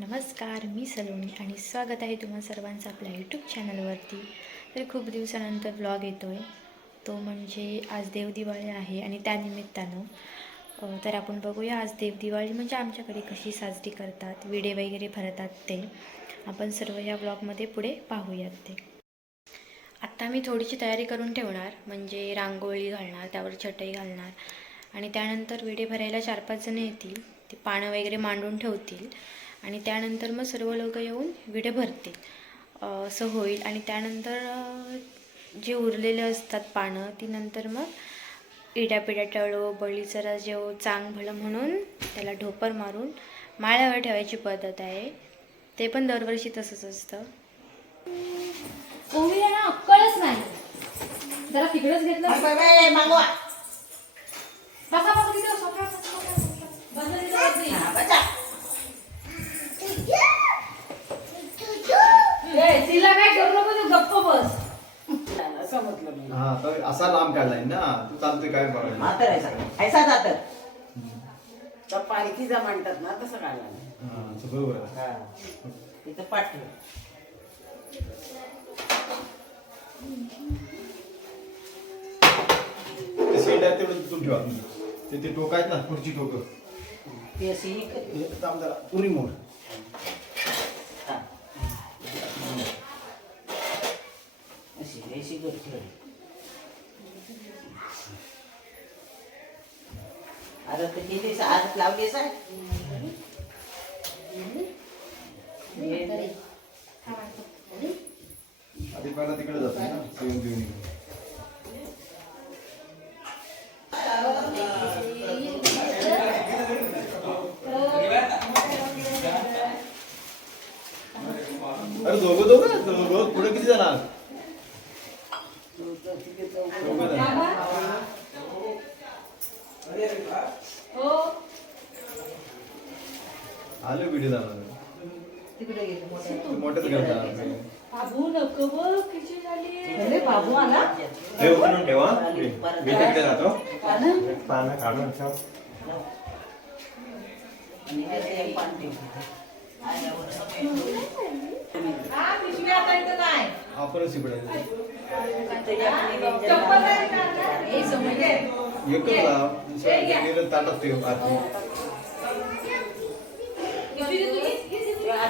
नमस्कार मी सलोनी आणि स्वागत आहे तुम्हा सर्वांचं आपल्या यूट्यूब चॅनलवरती तर खूप दिवसानंतर व्लॉग येतो आहे तो म्हणजे आज देवदिवाळी आहे आणि त्यानिमित्तानं तर आपण बघूया आज देवदिवाळी म्हणजे आमच्याकडे कशी साजरी करतात विडे वगैरे भरतात ते. आपण सर्व या ब्लॉगमध्ये पुढे पाहूयात ते. आत्ता मी थोडीशी तयारी करून ठेवणार म्हणजे रांगोळी घालणार त्यावर चटई घालणार. आणि त्यानंतर विडे भरायला चार पाच जण येतील ते पानं वगैरे मांडून ठेवतील. आणि त्यानंतर मग सर्व लोक येऊन विडे भरतील. अं, असं होईल. आणि त्यानंतर जे उरलेले असतात पानं ती नंतर मग इड्यापिड्या टळो बळीचरा जेव चांग भलं म्हणून त्याला ढोपर मारून माळ्यावर ठेवायची पद्धत आहे. ते पण दरवर्षी तसंच असतं. कोविड अक्कलच नाही. जरा तिकडेच घेतलं. हा तर असा लांब काढलाय ना तू चालतोय काय बघायला? म्हातारायचा ऐसा जात. तर पालखीचा म्हणतात ना तसं काढला हा असं बरोबर आहे. तिथं पाठ ते आहे तेवढं तिथून ठेवा ते ते टोक आहेत ना पुढची टोक. ती अशी ही. जरा पुरी मोड हा. अशी अशी करी ठेवली. आता तर किती आज लावलीस आहे? हे- आधी पहिला तिकडे जातो ना सेवन देऊन अरे दोघं दोघं दोघं पुढे किती जाणार दोघं जण. हो आले व्हिडिओ जाणार तिकडे गेले मोठे. मोठेच बाबू नको बघ किती झाली. अरे बाबू आला? उचलून ठेवा. मी तिकडे जातो पानं काढून ठेव. आणि हे ते पान ठेव. हा पिशवी आता इथं नाही. आपणच इकडे. चप्पल नाही. हे. एकच लाव. दुसरं गेलं ताटात ठेव आरती पिशवी दे तुझी. ते आरतीत ठेव. ना, आरती इकडे आहे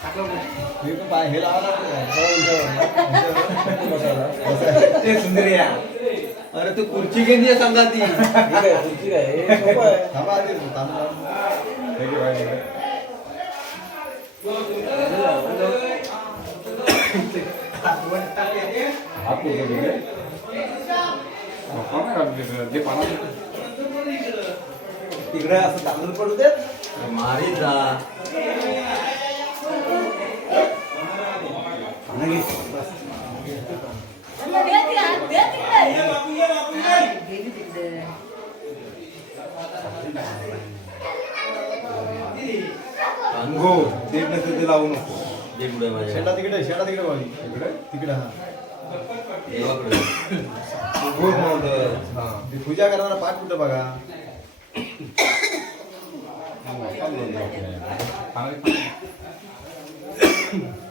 हे ते सुंदरिया अरे तू खुर्ची घेऊन सांगा ती. खुर्ची काय थांबा आधी तांदूळ लावून. हे घे बाहेर घे. हात कुठे गेले बाप्पा, काय जे पानं तिकडे असं तांदूळ पडू देत? मारी जा. अंगो ते नसेल ते लावू नको. शेंडा तिकडे शेंडा तिकडे इकडे तिकडे हा. अंगो मावलं. हा. ती पूजा करणारा पाठ कुठं बघा? पानं-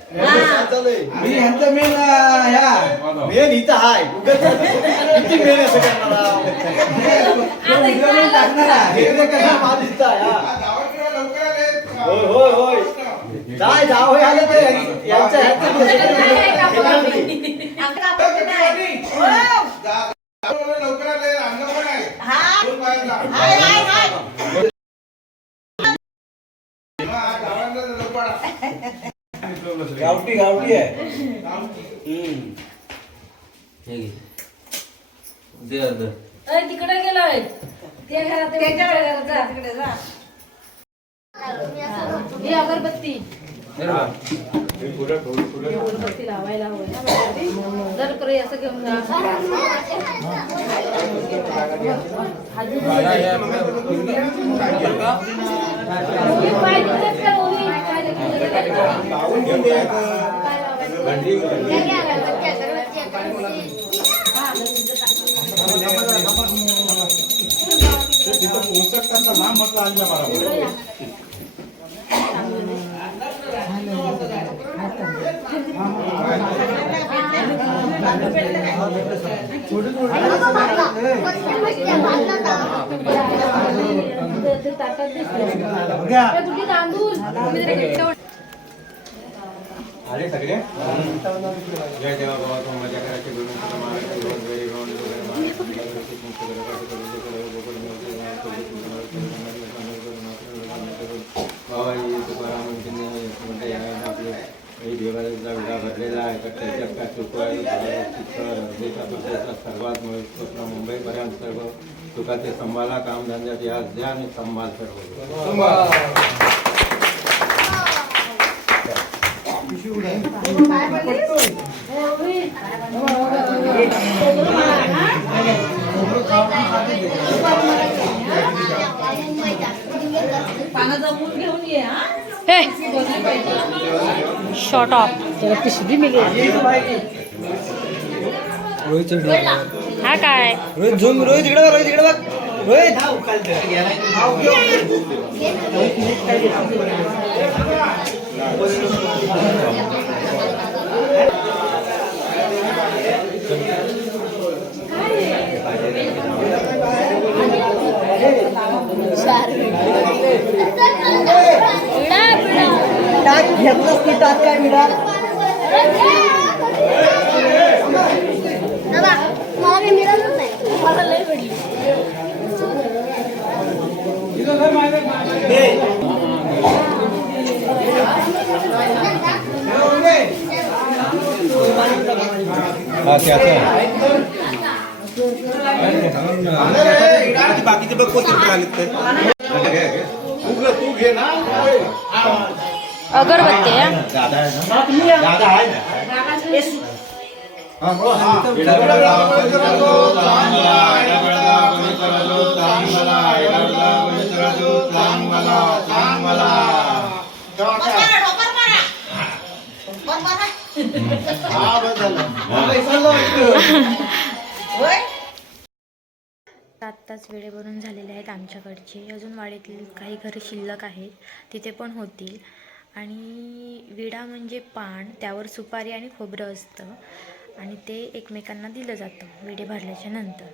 ते, पहिले सहा आहे. पहिले सात झाले. मी ह्यांचं मेन ह्या मेन इथं हाय उगाच किती मेन असं करणार? टाकणार. हे करणार माझं इथं हा. होय होय होय जाय जावं आलं ते यांच्या ह्याचं लवकर आले अंग पण आहे हा दोन बायांना. हाय हाय हाय हा, गावांना लवकर आ. गावठी गावठी आहे हम्म. हे घे. दे अर्ध. तिकडे गेलोय ते घरात ते घरात जा. तिकडे जा हे अगरबत्ती हे बघ. अगरबत्ती लावायला हवं ना जर करे असं घेऊन जा? पाय का? ते- ते ताटात दिसलं. ए, कुठली तांदूळ तुम्ही जरा घेऊन ठेवा. आले सगळे जय देवा बाबा मजा करायची गुरु. बाबा ही तुकाराम म्हणते म्हणते या आपले काही देवाचा विडा भरलेला आहे तर त्याच्यात काय चुक आहे चित्र देशात देशात सर्वात महत्त्वपूर्ण मुंबईपर्यंत सर्व सुखाचे संभाला कामधंद्यात या द्या आणि संभाल सर्व शॉर्ट ऑफ हा काय रोहित झूम रोहित इकडे बघ रोहित इकडे बघ रोहित मला काही मिळालंच नाही मला लय पडली बाकीचे बघ कोणते आले तर तू घे ना अगरबत्ती हा? दादा आहे ना दादा आहे ना होय आत्ताच वेळेवरून झालेले आहेत आमच्याकडचे. अजून वाडीतील काही घरं शिल्लक आहेत. तिथे पण होतील. आणि विडा म्हणजे पान त्यावर सुपारी आणि खोबरं असतं. आणि ते एकमेकांना दिलं जातं. विडे भरल्याच्या नंतर.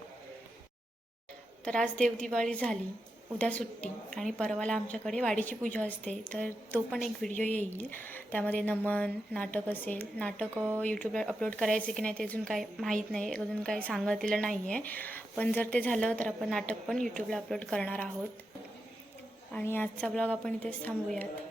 तर आज देवदिवाळी झाली. उद्या सुट्टी आणि परवाला आमच्याकडे वाडीची पूजा असते तर तो पण एक व्हिडिओ येईल. त्यामध्ये नमन नाटक असेल. नाटक यूट्यूबला अपलोड करायचे की नाही ते अजून काय माहीत नाही अजून काही सांगितलेलं नाही आहे पण जर ते झालं तर आपण नाटक पण यूट्यूबला अपलोड करणार आहोत. आणि आजचा ब्लॉग आपण इथेच थांबूयात.